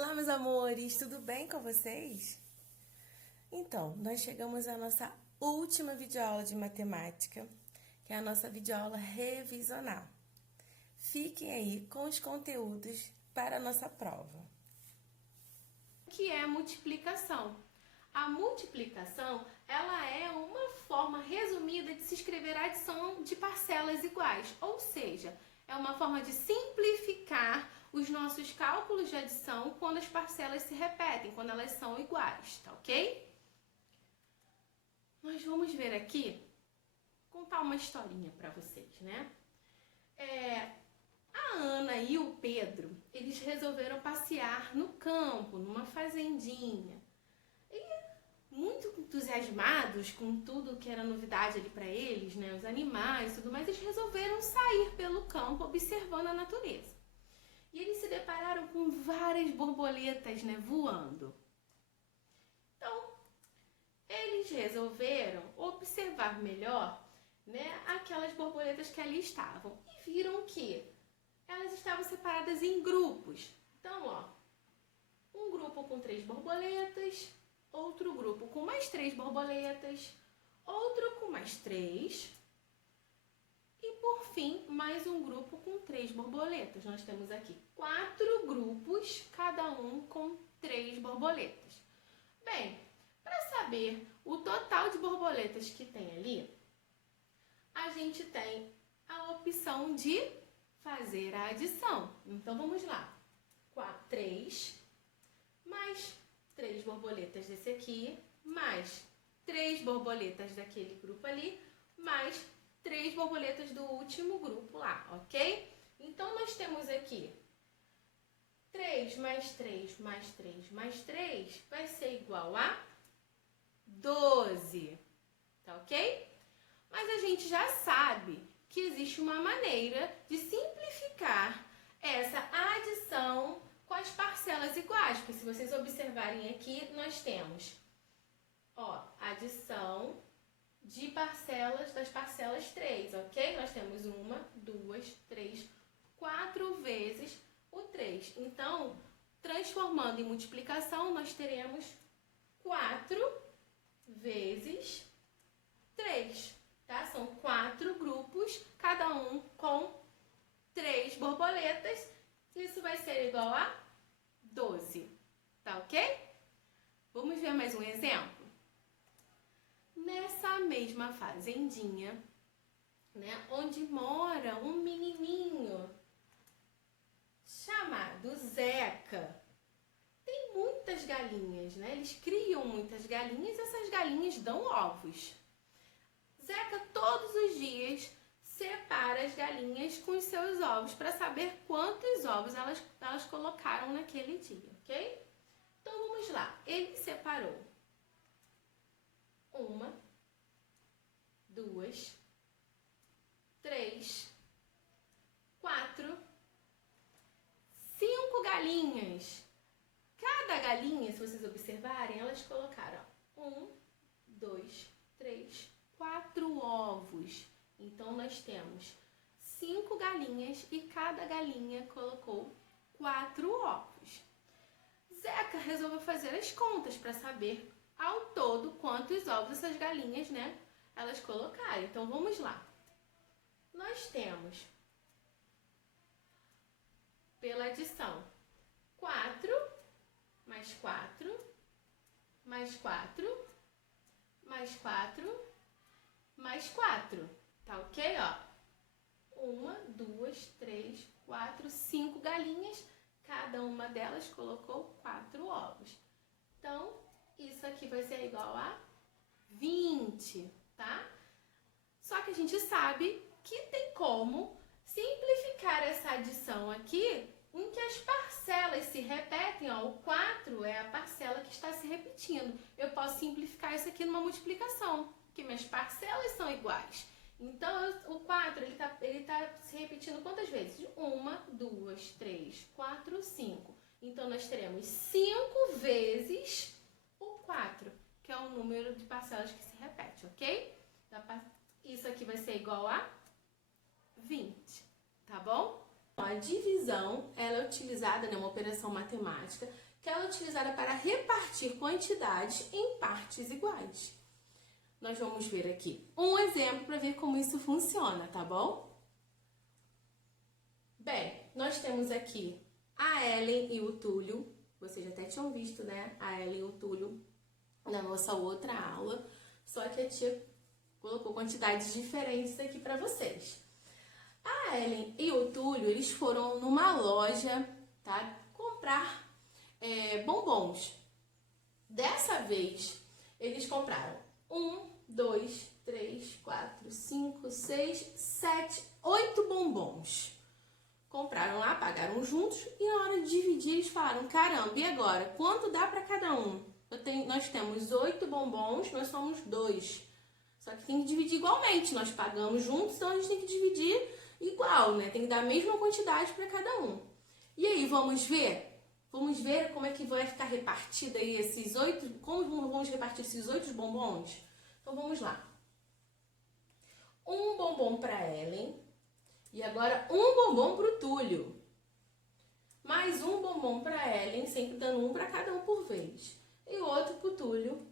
Olá, meus amores, tudo bem com vocês? Então, nós chegamos à nossa última videoaula de matemática, que é a nossa videoaula revisional. Fiquem aí com os conteúdos para a nossa prova. O que é multiplicação? A multiplicação, ela é uma forma resumida de se escrever a adição de parcelas iguais, ou seja, é uma forma de simplificar os nossos cálculos de adição quando as parcelas se repetem, quando elas são iguais, tá ok? Nós vamos ver aqui, contar uma historinha para vocês, né? A Ana e o Pedro, eles resolveram passear no campo, numa fazendinha. E muito entusiasmados com tudo que era novidade ali para eles, né, os animais e tudo mais, eles resolveram sair pelo campo observando a natureza. E eles se depararam com várias borboletas, né, voando. Então, eles resolveram observar melhor, né, aquelas borboletas que ali estavam e viram que elas estavam separadas em grupos. Então, ó, um grupo com 3 borboletas, outro grupo com mais 3 borboletas, outro com mais 3 e, por fim, mais um grupo com 3 borboletas. Nós temos aqui 4 grupos, cada um com 3 borboletas. Bem, para saber o total de borboletas que tem ali, a gente tem a opção de fazer a adição. Então, vamos lá. 3 mais 3 borboletas desse aqui, mais 3 borboletas daquele grupo ali, mais 3 borboletas do último grupo lá, ok? Então, nós temos aqui 3 mais 3 mais 3 mais 3 vai ser igual a 12, tá ok? Mas a gente já sabe que existe uma maneira de simplificar essa adição com as parcelas iguais, porque se vocês observarem aqui, nós temos, ó, adição de parcelas das parcelas 3, ok? Nós temos 1, 2, 3, 4 vezes o 3. Então, transformando em multiplicação, nós teremos 4 vezes 3, tá? São 4 grupos, cada um com 3 borboletas. Isso vai ser igual a 12, tá ok? Vamos ver mais um exemplo? Nessa mesma fazendinha, né, onde mora um menininho chamado Zeca, tem muitas galinhas, né? Eles criam muitas galinhas e essas galinhas dão ovos. Zeca todos os dias separa as galinhas com os seus ovos para saber quantos ovos elas colocaram naquele dia, ok? Então vamos lá. Ele separou 1, 2, 3, 4, 5 galinhas. Cada galinha, se vocês observarem, elas colocaram 1, 2, 3, 4 ovos. Então, nós temos 5 galinhas e cada galinha colocou 4 ovos. Zeca resolveu fazer as contas para saber ao todo quantos ovos essas galinhas, né, elas colocaram. Então, vamos lá. Nós temos, pela adição, 4 mais 4 mais 4 mais 4 mais 4. Tá ok, ó? 1, 2, 3, 4, 5 galinhas. Cada uma delas colocou 4 ovos. Então, isso aqui vai ser igual a 20, tá? Só que a gente sabe que tem como simplificar essa adição aqui em que as parcelas se repetem, ó. O 4 é a parcela que está se repetindo. Eu posso simplificar isso aqui numa multiplicação, porque minhas parcelas são iguais. Então, o 4, ele tá se repetindo quantas vezes? 1, 2, 3, 4, 5. Então, nós teremos 5 vezes o 4, que é o número de parcelas que se repete, ok? Isso aqui vai ser igual a 20, tá bom? A divisão, ela é utilizada, né, uma operação matemática, que ela é utilizada para repartir quantidades em partes iguais. Nós vamos ver aqui um exemplo para ver como isso funciona, tá bom? Bem, nós temos aqui a Ellen e o Túlio. Vocês até tinham visto, né, a Ellen e o Túlio na nossa outra aula, só que a tia colocou quantidades diferentes aqui para vocês. A Ellen e o Túlio, eles foram numa loja, tá, comprar bombons. Dessa vez, eles compraram 1, 2, 3, 4, 5, 6, 7, 8 bombons. Compraram lá, pagaram juntos e na hora de dividir eles falaram, caramba, e agora? Quanto dá para cada um? Nós temos 8 bombons, nós somos 2. Só que tem que dividir igualmente, nós pagamos juntos, então a gente tem que dividir igual, né? Tem que dar a mesma quantidade para cada um. E aí, vamos ver? Vamos ver como é que vai ficar repartida aí esses 8, como vamos repartir esses 8 bombons? Então vamos lá. Um bombom para Ellen e agora um bombom para o Túlio. Mais um bombom para Ellen, sempre dando um para cada um por vez. E outro para o Túlio.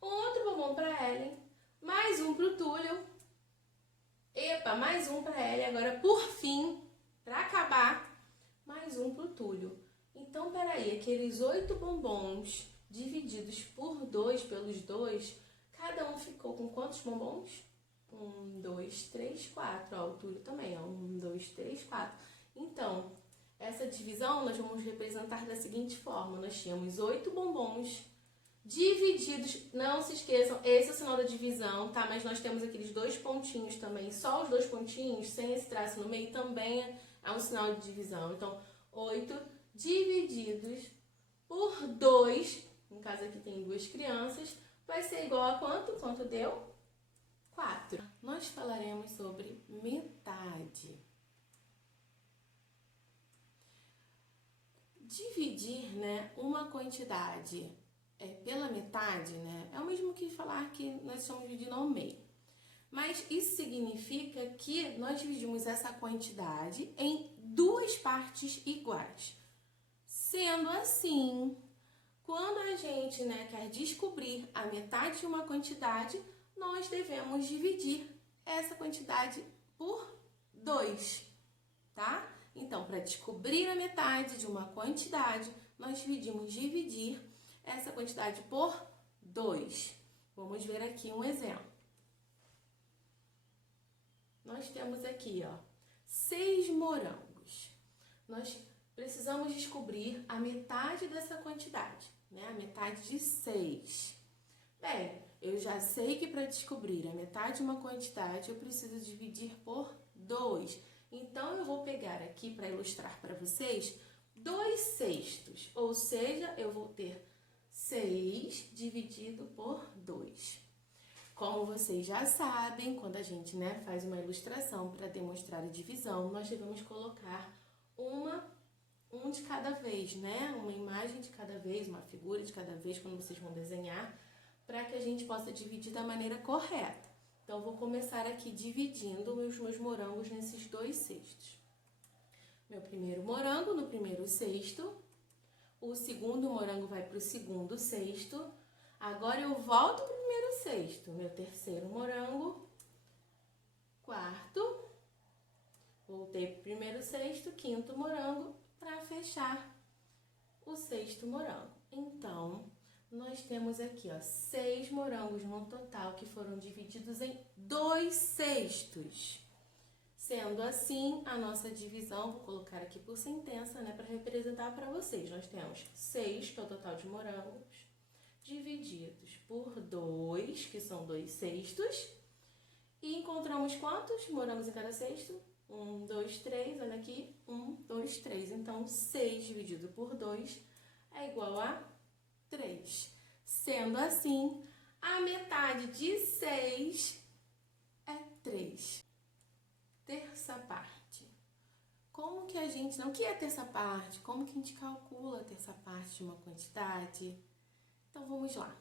Outro bombom para Ellen, mais um para o Túlio. Epa, mais um para Ellen. Agora, por fim, para acabar, mais um para o Túlio. Então, peraí, aqueles 8 bombons divididos por 2, pelos 2, cada um ficou com quantos bombons? 1, 2, 3, 4. Ó, o Túlio também, ó. 1, 2, 3, 4. Então, essa divisão nós vamos representar da seguinte forma. Nós tínhamos 8 bombons divididos, não se esqueçam, esse é o sinal da divisão, tá? Mas nós temos aqueles 2 pontinhos também, só os 2 pontinhos, sem esse traço no meio, também é um sinal de divisão. Então, 8 divididos por 2, no caso aqui tem 2 crianças, vai ser igual a quanto? Quanto deu? 4. Nós falaremos sobre metade. Dividir, né, uma quantidade pela metade, né, é o mesmo que falar que nós estamos dividindo ao meio. Mas isso significa que nós dividimos essa quantidade em 2 partes iguais. Sendo assim, quando a gente, né, quer descobrir a metade de uma quantidade, nós devemos dividir essa quantidade por 2, tá? Então, para descobrir a metade de uma quantidade, nós dividir essa quantidade por 2. Vamos ver aqui um exemplo. Nós temos aqui, ó, 6 morangos. Nós precisamos descobrir a metade dessa quantidade, né? A metade de 6. Bem, eu já sei que para descobrir a metade de uma quantidade, eu preciso dividir por 2. Então, eu vou pegar aqui para ilustrar para vocês 2 sextos, ou seja, eu vou ter 6 dividido por 2. Como vocês já sabem, quando a gente, né, faz uma ilustração para demonstrar a divisão, nós devemos colocar um de cada vez, né? Uma imagem de cada vez, uma figura de cada vez, quando vocês vão desenhar, para que a gente possa dividir da maneira correta. Então, vou começar aqui dividindo os meus morangos nesses 2 cestos. Meu primeiro morango no primeiro cesto, o segundo morango vai para o segundo cesto. Agora, eu volto para o primeiro cesto. Meu terceiro morango, quarto, voltei para o primeiro cesto, quinto morango, para fechar o sexto morango. Então, nós temos aqui, ó, 6 morangos no total que foram divididos em 2 cestos. Sendo assim, a nossa divisão, vou colocar aqui por sentença, né, para representar para vocês. Nós temos 6, que é o total de morangos, divididos por 2, que são 2 cestos. E encontramos quantos morangos em cada cesto? 1, 2, 3, olha aqui, 1, 2, 3. Então, 6 dividido por 2 é igual a 3. Sendo assim, a metade de 6 é 3. Terça parte. Como que a gente... Não, o que é terça parte? Como que a gente calcula a terça parte de uma quantidade? Então, vamos lá.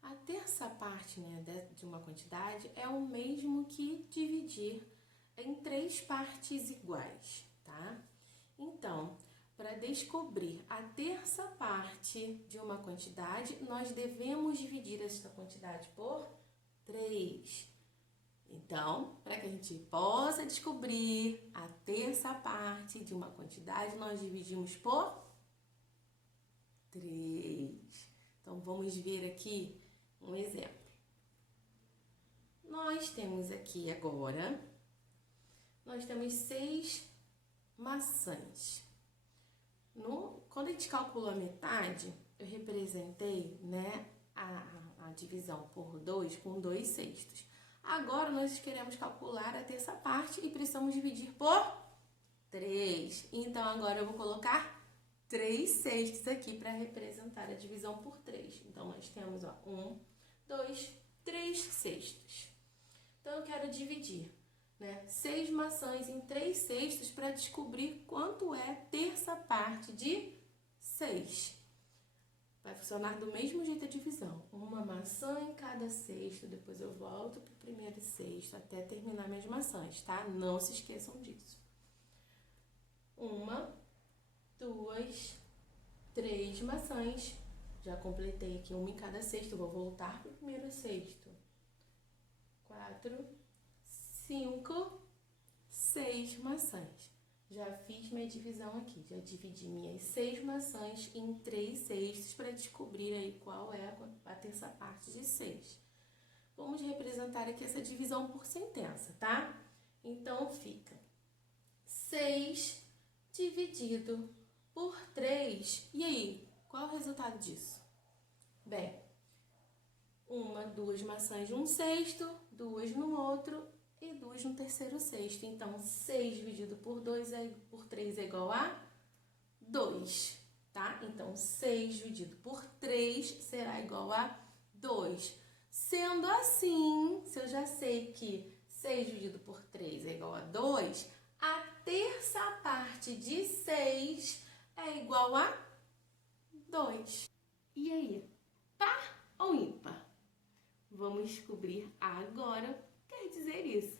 A terça parte, né, de uma quantidade é o mesmo que dividir em 3 partes iguais, tá? Então, para descobrir a terça parte de uma quantidade, nós devemos dividir esta quantidade por 3. Então, para que a gente possa descobrir a terça parte de uma quantidade, nós dividimos por 3. Então, vamos ver aqui um exemplo. Nós temos aqui agora, nós temos 6 maçãs. Quando a gente calculou a metade, eu representei, né, a divisão por 2 com 2/6. Agora, nós queremos calcular a terça parte e precisamos dividir por 3. Então, agora eu vou colocar 3/6 aqui para representar a divisão por 3. Então, nós temos, ó, 1, 2, 3/6. Então, eu quero dividir, né, 6 maçãs em 3/6 para descobrir quanto é terça parte de 6. Vai funcionar do mesmo jeito a divisão. Uma maçã em cada cesto, depois eu volto para o primeiro cesto até terminar minhas maçãs, tá? Não se esqueçam disso. 1, 2, 3 maçãs. Já completei aqui uma em cada cesto, vou voltar para o primeiro cesto. 4, 5, 6 maçãs. Já fiz minha divisão aqui, já dividi minhas 6 maçãs em 3/6 para descobrir aí qual é a terça parte de 6. Vamos representar aqui essa divisão por sentença, tá? Então, fica 6 dividido por 3. E aí, qual é o resultado disso? Bem, 1, 2 maçãs de 1/6, 2 no outro e 2 no terceiro cesto. Então, 6 dividido por 3 é igual a 2, tá? Então, 6 dividido por 3 será igual a 2. Sendo assim, se eu já sei que 6 dividido por 3 é igual a 2, a terça parte de 6 é igual a 2. E aí, par ou ímpar? Vamos descobrir agora o que quer dizer isso.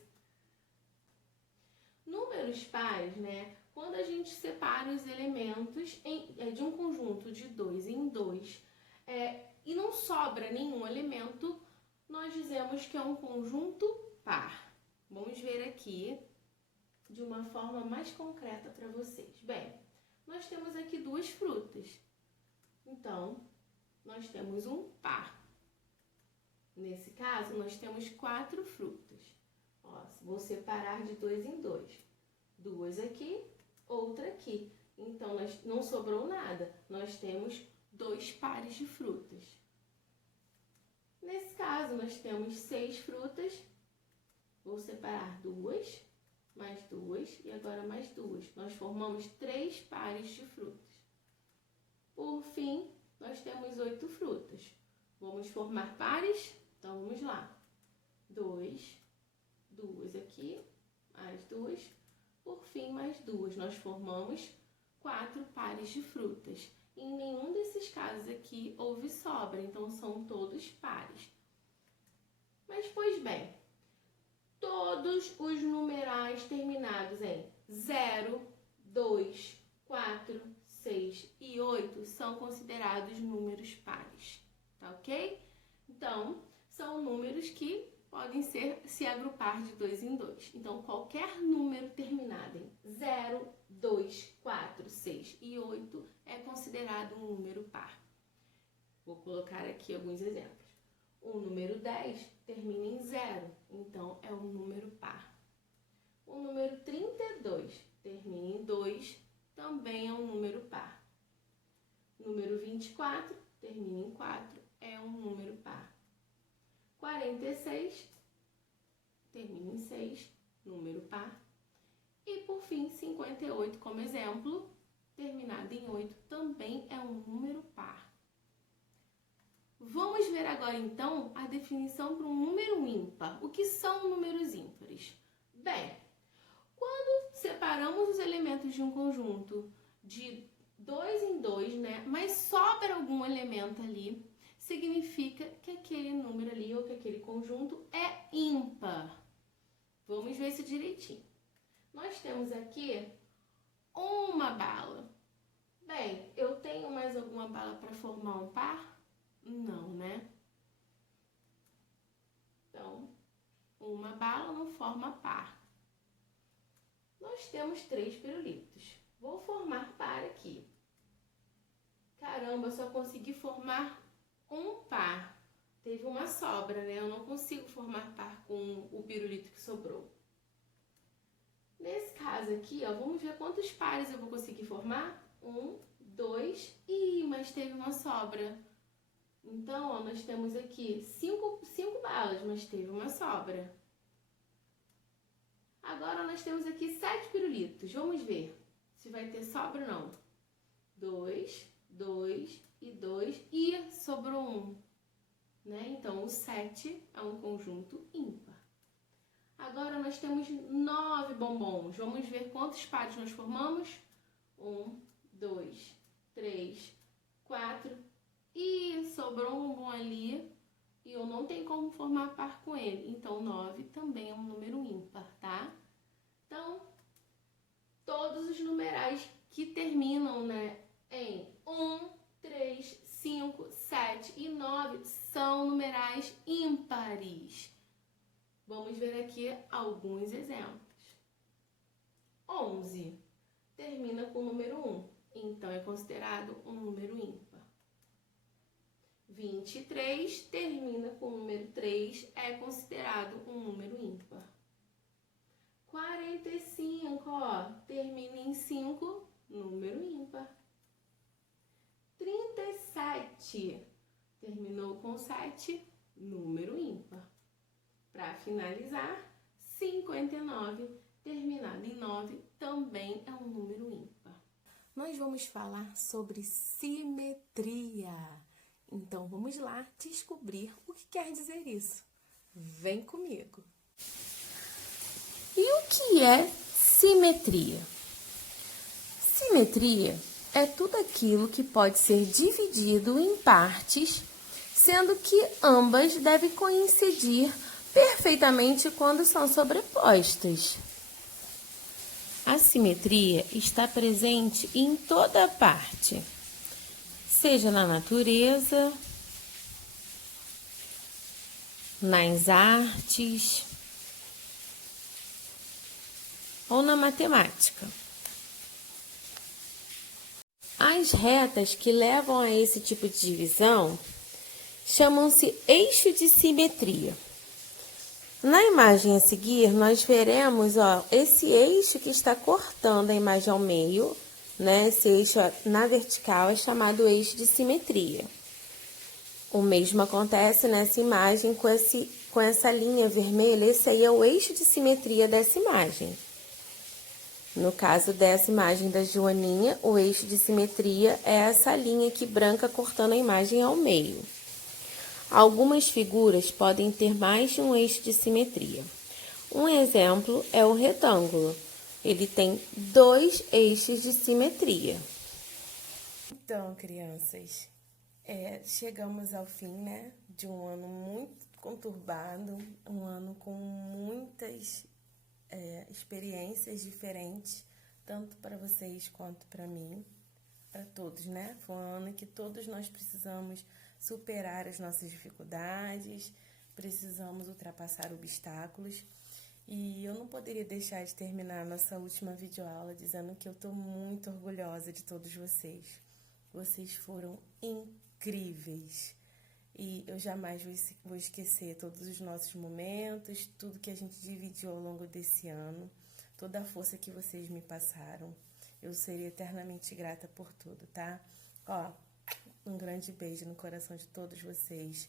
Números pares, né? Quando a gente separa os elementos de um conjunto de 2 em 2 e não sobra nenhum elemento, nós dizemos que é um conjunto par. Vamos ver aqui de uma forma mais concreta para vocês. Bem, nós temos aqui 2 frutas. Então, nós temos um par. Nesse caso, nós temos 4 frutas. Ó, vou separar de 2 em 2. 2 aqui, outra aqui. Então, não sobrou nada. Nós temos 2 pares de frutas. Nesse caso, nós temos 6 frutas. Vou separar 2, mais 2 e agora mais 2. Nós formamos 3 pares de frutas. Por fim, nós temos 8 frutas. Vamos formar pares? Então, vamos lá. 2 aqui, mais 2. Por fim, mais 2. Nós formamos 4 pares de frutas. Em nenhum desses casos aqui houve sobra, então são todos pares. Mas, pois bem, todos os numerais terminados em 0, 2, 4, 6 e 8 são considerados números pares, tá ok? Então, são números que podem se agrupar de 2 em 2. Então, qualquer número terminado em 0, 2, 4, 6 e 8 é considerado um número par. Vou colocar aqui alguns exemplos. O número 10 termina em 0, então é um número par. O número 32 termina em 2, também é um número par. O número 24 termina em 4, é um número par. 46 termina em 6, número par. E por fim, 58, como exemplo, terminado em 8, também é um número par. Vamos ver agora, então, a definição para um número ímpar. O que são números ímpares? Bem, quando separamos os elementos de um conjunto de 2 em 2, né, mas sobra algum elemento ali, significa que aquele número ali ou que aquele conjunto é ímpar. Vamos ver isso direitinho. Nós temos aqui uma bala. Bem, eu tenho mais alguma bala para formar um par? Não, né? Então, uma bala não forma par. Nós temos 3 pirulitos. Vou formar par aqui. Caramba, eu só consegui formar um par. Teve uma sobra, né? Eu não consigo formar par com o pirulito que sobrou. Nesse caso aqui, ó, vamos ver quantos pares eu vou conseguir formar. 1, 2, mas teve uma sobra. Então, ó, nós temos aqui 5 balas, mas teve uma sobra. Agora, nós temos aqui 7 pirulitos. Vamos ver se vai ter sobra ou não. 2, 2 e 2 e sobrou um. Né? Então, o 7 é um conjunto ímpar. Agora, nós temos 9 bombons. Vamos ver quantos pares nós formamos. 1, 2, 3, 4. E sobrou um bombom ali. E eu não tenho como formar par com ele. Então, 9 também é um número ímpar, tá? Então, todos os numerais que terminam, né, em 1, 3, 5, 7 e 9 são numerais ímpares. Vamos ver aqui alguns exemplos. 11 termina com o número 1, então é considerado um número ímpar. 23 termina com o número 3, é considerado um número ímpar. 45, ó, termina em 5, número ímpar. 37 terminou com 7, número ímpar. Para finalizar, 59 terminado em 9 também é um número ímpar. Nós vamos falar sobre simetria. Então, vamos lá descobrir o que quer dizer isso. Vem comigo! E o que é simetria? Simetria é tudo aquilo que pode ser dividido em partes, sendo que ambas devem coincidir perfeitamente quando são sobrepostas. A simetria está presente em toda parte, seja na natureza, nas artes ou na matemática. As retas que levam a esse tipo de divisão chamam-se eixo de simetria. Na imagem a seguir, nós veremos esse eixo que está cortando a imagem ao meio, né? Esse eixo na vertical é chamado eixo de simetria. O mesmo acontece nessa imagem com essa linha vermelha, esse aí é o eixo de simetria dessa imagem. No caso dessa imagem da Joaninha, o eixo de simetria é essa linha aqui branca cortando a imagem ao meio. Algumas figuras podem ter mais de um eixo de simetria. Um exemplo é o retângulo. Ele tem 2 eixos de simetria. Então, crianças, chegamos ao fim, né, de um ano muito conturbado, um ano com muitas experiências diferentes, tanto para vocês quanto para mim, para todos, né? Foi um ano que todos nós precisamos superar as nossas dificuldades, precisamos ultrapassar obstáculos. E eu não poderia deixar de terminar a nossa última videoaula dizendo que eu estou muito orgulhosa de todos vocês. Vocês foram incríveis. E eu jamais vou esquecer todos os nossos momentos, tudo que a gente dividiu ao longo desse ano, toda a força que vocês me passaram. Eu serei eternamente grata por tudo, tá? Um grande beijo no coração de todos vocês.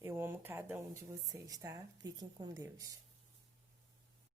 Eu amo cada um de vocês, tá? Fiquem com Deus.